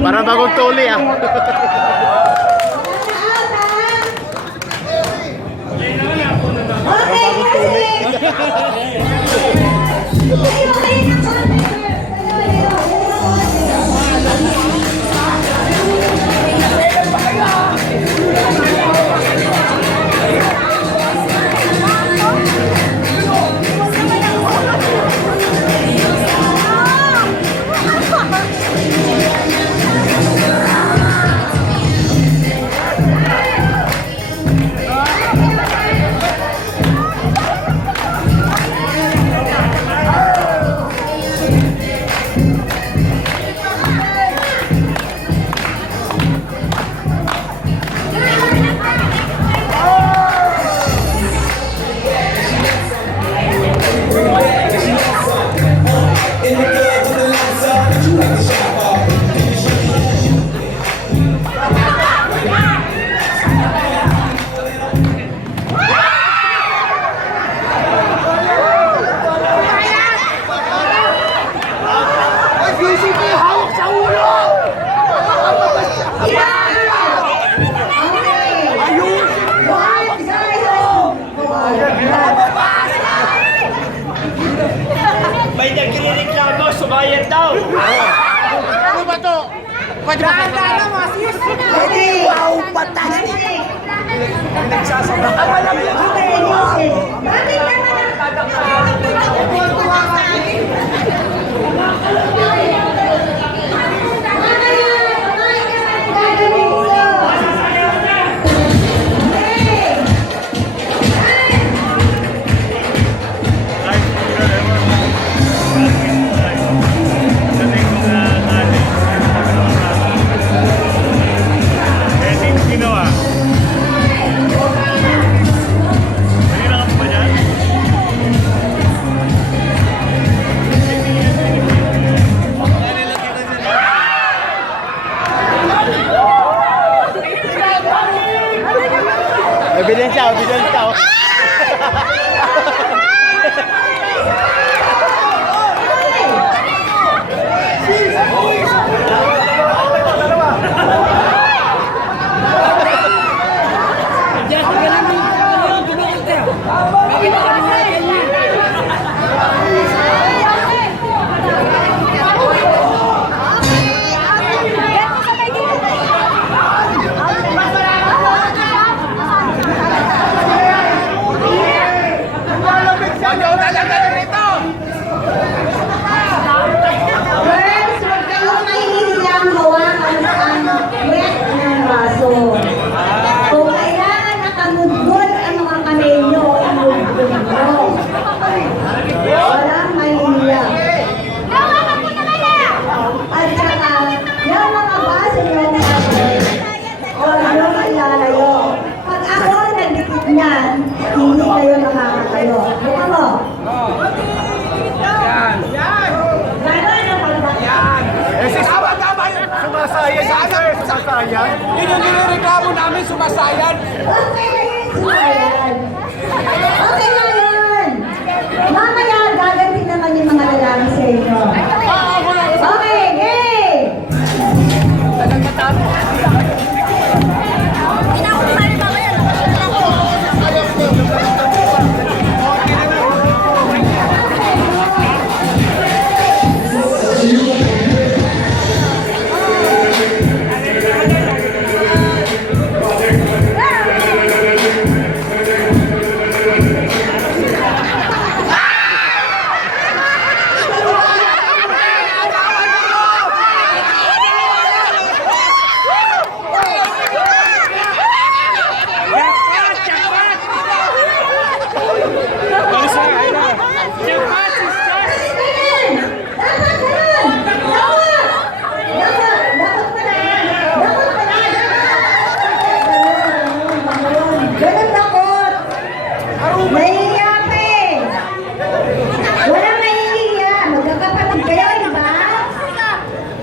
Parang bagong tuli ah. May nagkinireklamo, sumayad daw! Ano ba to? Pwede ba Dahan-dahan mo, sis! Hindi! Wow, fantastic! Nagsasama ka pa lang yun! Bakit Ebidensya, ebidensya. Girls, huwag kayong mahihiyang hawakan ang wet ng baso. Kung kailangan nakamudgod ang mga kamay nyo, imudgod nyo. Walang mahihiya. At saka, yung mga baso nyo o yung ilalayo. Pag ako nagdikit niyan, hindi kayo nakakatayo. Buka mo. Gano'n ang pagdakit. Tama yun. Sumasayan yan, sir. Sumasayan. Yun yung nirereklamo namin, sumasayan. Okay na yun, sumayan. Okay na yun. Mamaya, gagawin naman yung mga lalaki sa inyo. Okay, game!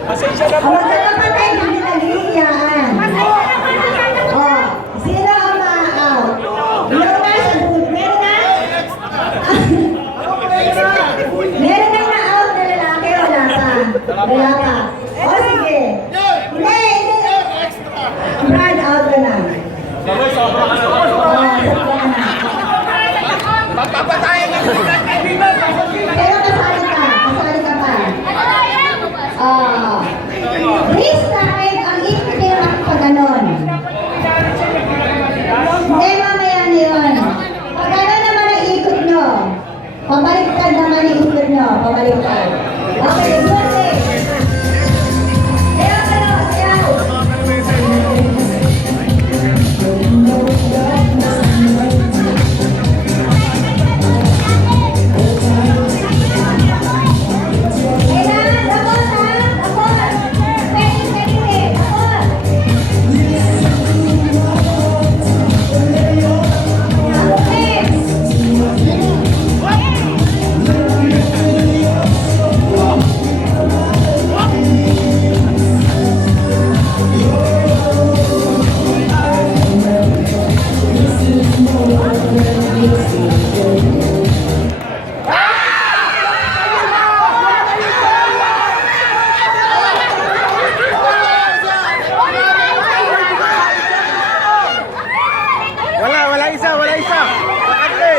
Pasensya na po. Magkakapatay, hindi naghihiyaan. Oh, sino ang ma-out? Meron na sa booth. Meron na? Meron na na-out na lalaki o wala pa? Wala pa. O sige. Hindi, hindi. Brad, out ka na. Sobra ka na. Magpapatayin ng kaibigan. Pero kasali ka. Kasali ka pa. Please kahit ang ikot kayo pag ganon. Eh, mamaya na yun. Pag gano'n naman ang ikot nyo, pabaliktad naman ang ikot nyo. Pabaliktad. Okay, good day. Ayaw kayo, ayaw. Kailangan, tapos ha? Tapos. Pwede, tapos. Wala isa, wala isa. Bakante.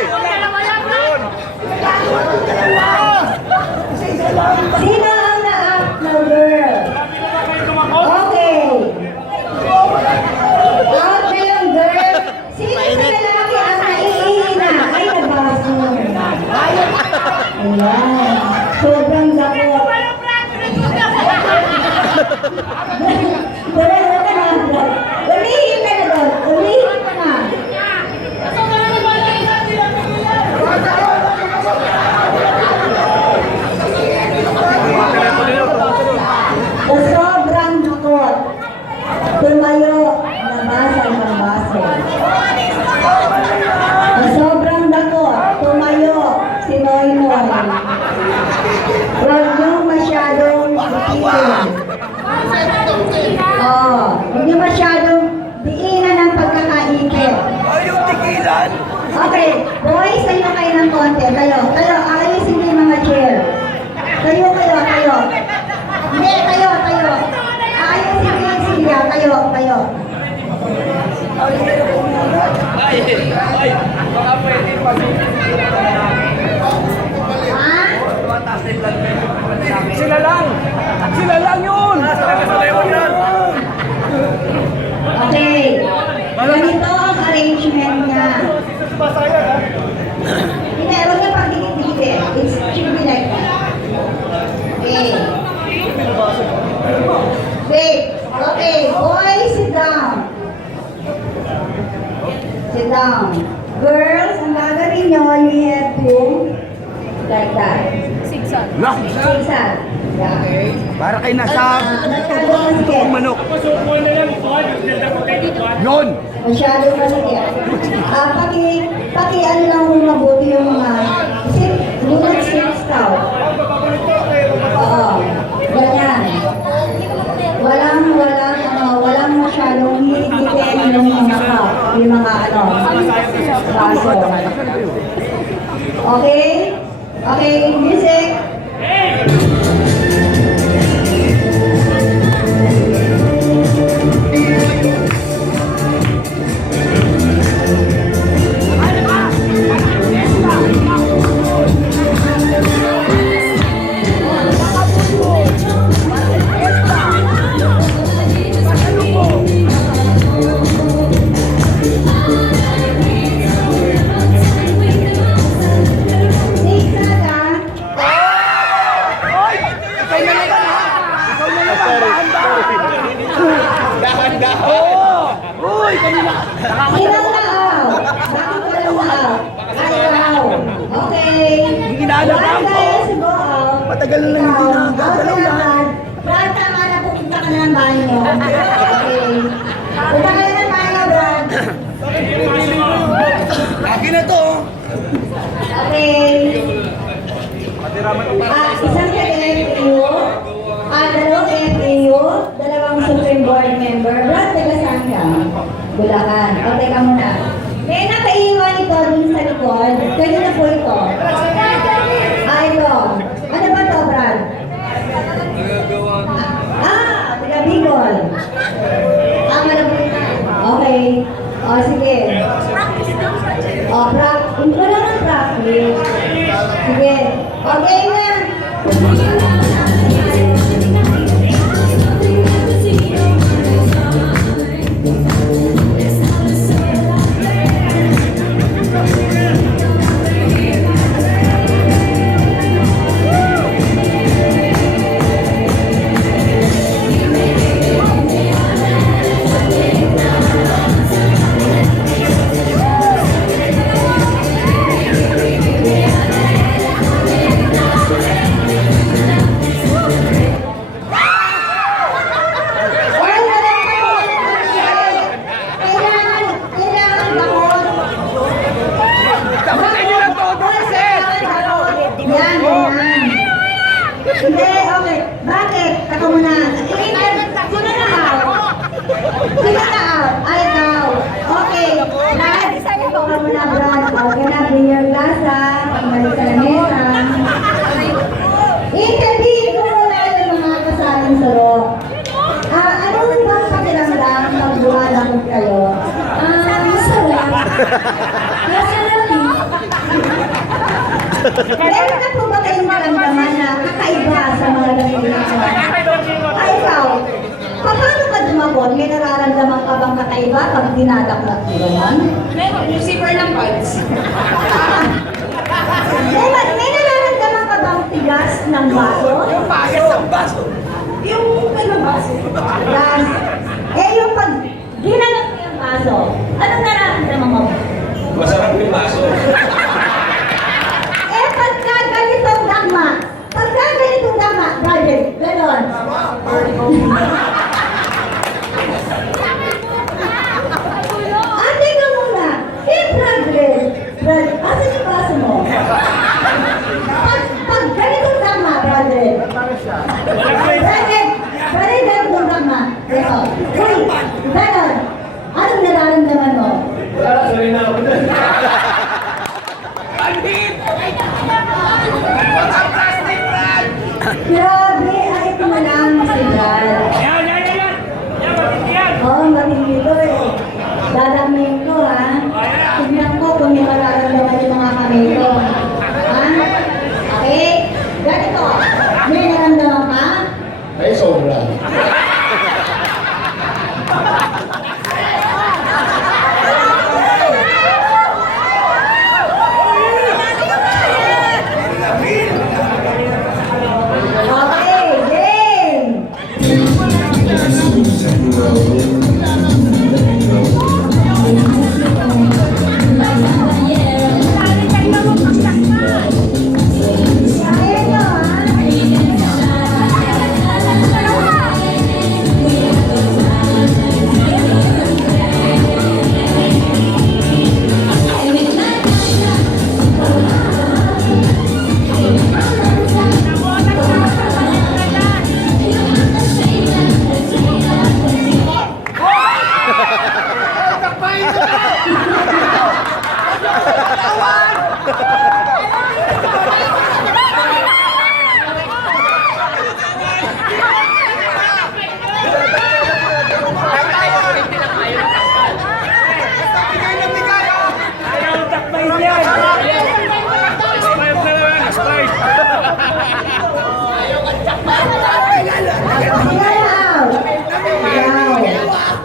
Sino ang na-up na girl? Okay. Out na yung girl. Sino sa lalaki ang naiihina? Ay, nagbaso. Ayan. Sobrang dako. Wala ka na. Ulihin ka na doon. Ulihin ka na. dyan. Okay, boys, tayo kayo ng konti. Tayo. Ayusin niyo yung mga chair. Tayo. Hindi, tayo. Ayusin niyo yung silya. Tayo. Ha? Sila lang yun. Okay. Ganito ang arrangement niya. Sumasayang ha. Hindi, huwag niya pagdikit-dikit. It should be like that. Okay. Wait. Okay, boys, sit down. Sit down. Girls, ang gagawin nyo, you have to like that. No. Zigzag. Yeah. Para kayo nasa Masyadong masikip. manok. Yun. Masyadong masikip. Paki ano lang kung mabuti yung mga lunod six tao. Oo. Ganyan. Walang masyadong hihigitin yung mga cup, yung mga baso. Okay? Okay, music. Uy, kanina. Ilang tao? Bakit walang tao? Ayaw. Okay. Ginagawa ko. Matagal na lang yung ginagalaw yan. Brad, tama na, pupunta ka na ng banyo. Okay. Punta ka na ng banyo, Brad. Lagi na to. Okay. Isang FAU, dalawang FAU, dalawang Supreme Board member. Brad, taga saan ka? Bulacan. O, teka muna. May nakaiwan ito dun sa likod. Kaya na po ito. Ito. Ano ba to, Brad? Taga Bicol. Malapit. Okay. O, sige. Wala nang practice. Sige. Okay na. Hindi, okay. Bakit? Taka muna. Sino na out? Sino na out? Ay, ikaw. Okay. Brad, ito ka muna, Brad. Okay na, bring your glass, ha. Pagbalik sa lamesa. Interview ko muna yung mga kasaling saro. Ano ba pakiramdam pag bumalakot kayo? Masarap. Masarap. Meron na po ba kayong maramdaman na kakaiba sa mga ganito? Ay, ikaw, paano ka dumakot? May nararamdaman ka bang kakaiba pag dinadaklat mo naman? Yung zipper ng pants. May nararamdaman ka bang tigas ng baso? Pagas ng baso. Yung ano baso? Gas. Yung pag ginanap mo yung baso, anong nararamdaman mo? Masarap yung baso. Pagka ganitong dama, brother, ganon. Ate ka muna. Brother, asan yung baso mo? Pag ganitong dama, brother. Brother, ganitong dama. Ito. Uy, Oo, matindi to eh. Dadamin ko ha. Tignan ko kung may mararamdaman yung mga kamay ko. Ha? Okay? Ganito. May naramdaman ka? Ay, sobra. Okay, game! Kaya nyo ha? Ikaw!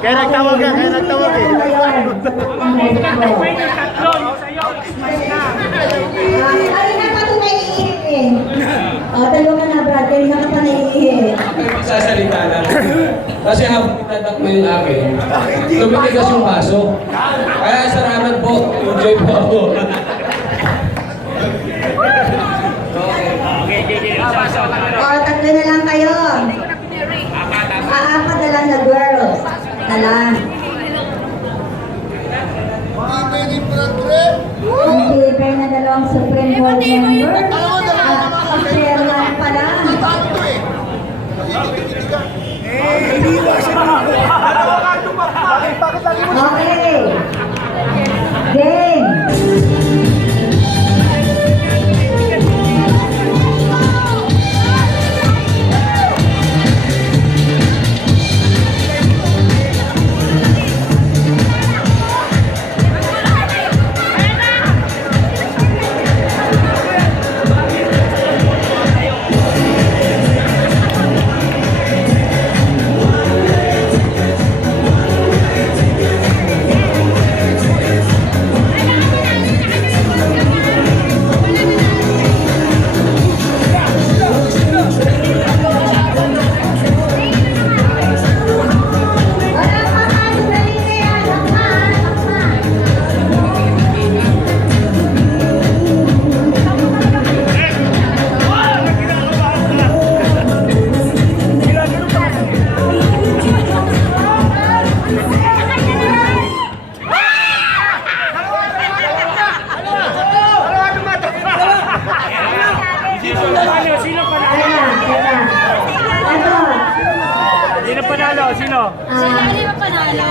Kaya nagtawag ka, kaya nagtawag eh. Ay, na pa ito naiihip eh. O, talo ka na, Brad. Kaya na ka pa naiihip. Sasalita lang. Kasi habang itatakbo yung akin, tumitigas yung baso. Kaya salamat po. Enjoy po ako. O, tatlo na lang kayo. Aapat na lang na girls. Na lang. Ang paper na dalawang Supreme Board member. Ang chairman pala. Okay. Game. Sino panalo? Sino? Hindi mo panalo.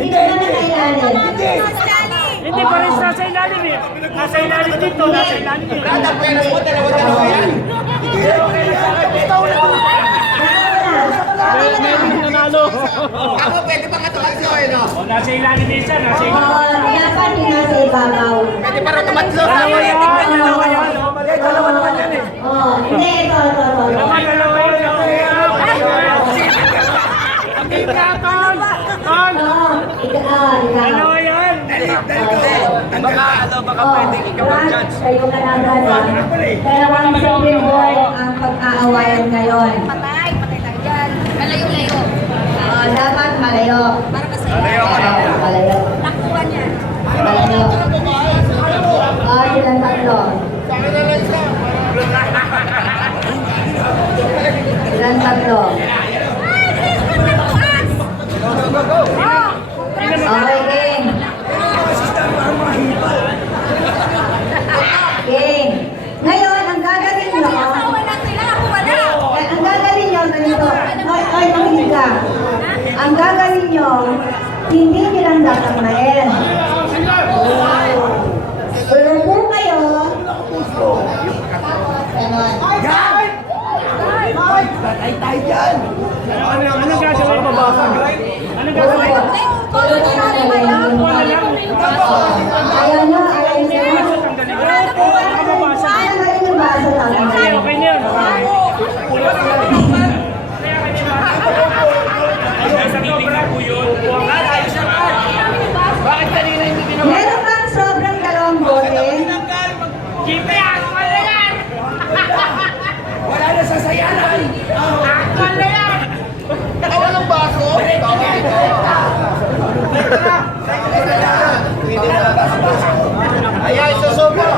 Dito naman sa ilalim. Hindi pa rin nasa ilalim eh. Nasa ilalim dito, nasa ilalim eh. Meron nanalo. Ako, pwede pa katumatlo eh, no? O, nasa ilalim din siya, nasa ilalim. Oo, dapat di nasa ibabaw. Pwede pa rin tumatlo. Dalawa yan, dalawa yan. Dalawa naman yan eh. Oo, hindi, ito. Naman, dalawa yan. Ton! Ton! Oo, ikaw. Dalawa yan. Baka pwedeng ikaw ang judge. Kayo ka na agad. Dalawang Supreme Board ang pag-aawayan ngayon. Patay tayo dyan. Malayo-layo. Oo, dapat malayo. Para kasi Malayo. takbuhan yan. Malayo. Oo, silang tatlo. Silang tatlo. Okay, game. Game. Ngayon, ang gagawin nyo, Wala sila. Wala. ang gagawin nyo, ganito. Ay, makinig ka. Ang gagawin nyo, hindi nyo lang tatakmain. Umupo kayo. Tapos, ganon. Patay tayo dyan. Anong gagawin mo? Anong gagawin mo? Ayaw mo, ayaw mo sila. Tanggalin yung baso, tanggalin. Okay na yun. Meron bang sobrang dalawang bote? Wala na sa sayanan. Ayan, susubo.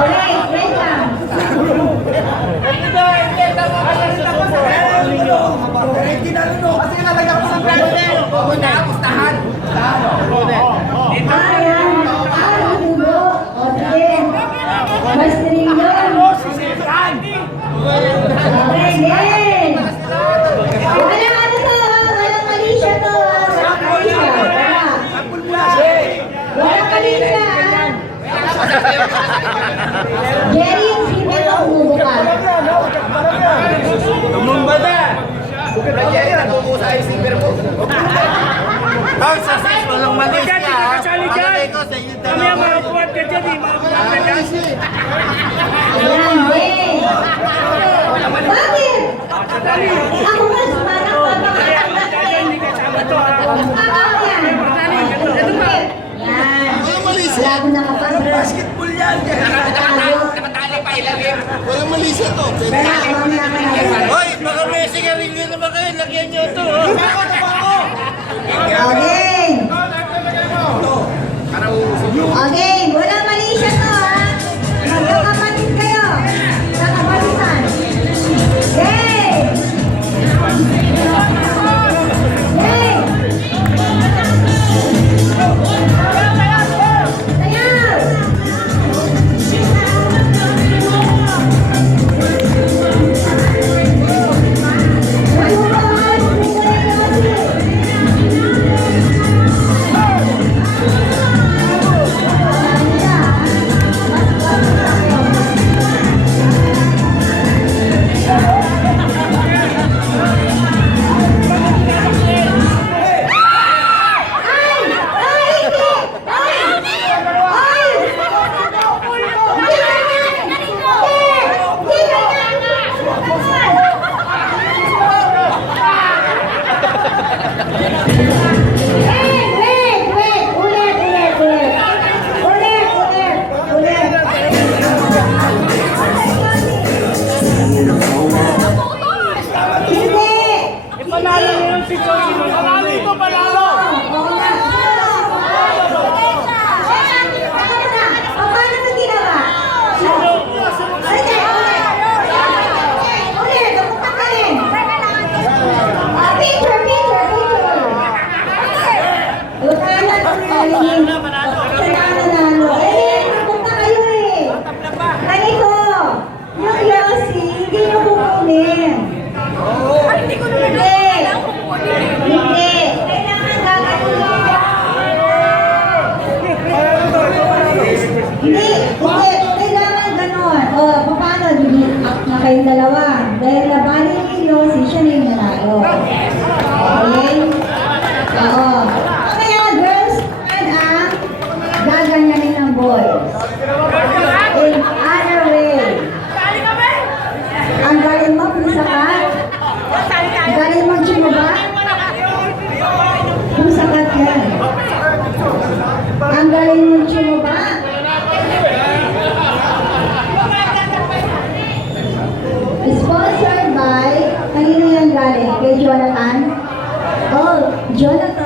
Okay, wait lang. Kasi nalagyan ko sa pwede. Pustahan. Ayan. Dugo. O, sige. Mas trilyon. Okay, game. Walang ano to, walang malisya to. Walang malisya. Walang malisya. Jerry, yung simple mo, umubo ka. Tumumba na. Nangyari, nagkukusa yung silver mo. Ang sasis mo lang malis Kaya di ka kasali dyan. Kami ang mga buwan ka dyan. Mga buwan ka dyan. Ayan, game. Bakit? Ako mas parang papakatanggalin. Ako yan. Yan. Wala ko nakapasok. Basketball yan. Nakatali pa, ilagay. Walang malisa to. Wala, mamaya ka na. Hoy, baka Messi ka rin yun naman kayo. Lagyan nyo ito. Okay. Okay, wala mali siya to ha. Magkakapatid kayo. Sa kabalisan. Okay. Okay. Sayaw. Panalo mo yung pito. Panalo ito, panalo. Paano mo ginawa? Sige, ulit. Ulit, kapunta ka rin. Picture. Lukalan ang kalingin. Siya na nanalo. Kapunta kayo eh. Ganito. Yung Yossi, hindi nyo kukunin. Hindi. Kailangan gagawin. Hindi. Kailangan ganon. O, paano? Na kayong dalawa. Dahil nabali ni Yossi, siya na yung nanalo. Okay? Oo. Kaya girls and gaganyanin ng boys. In other way. Ang galing mo, pusa ka? Galing mo, chimo ba? Pusa ka yan. Ang galing mo, chimo ba? Sponsored by, kanino yan galing? Kay Jonathan? Oh, Jonathan.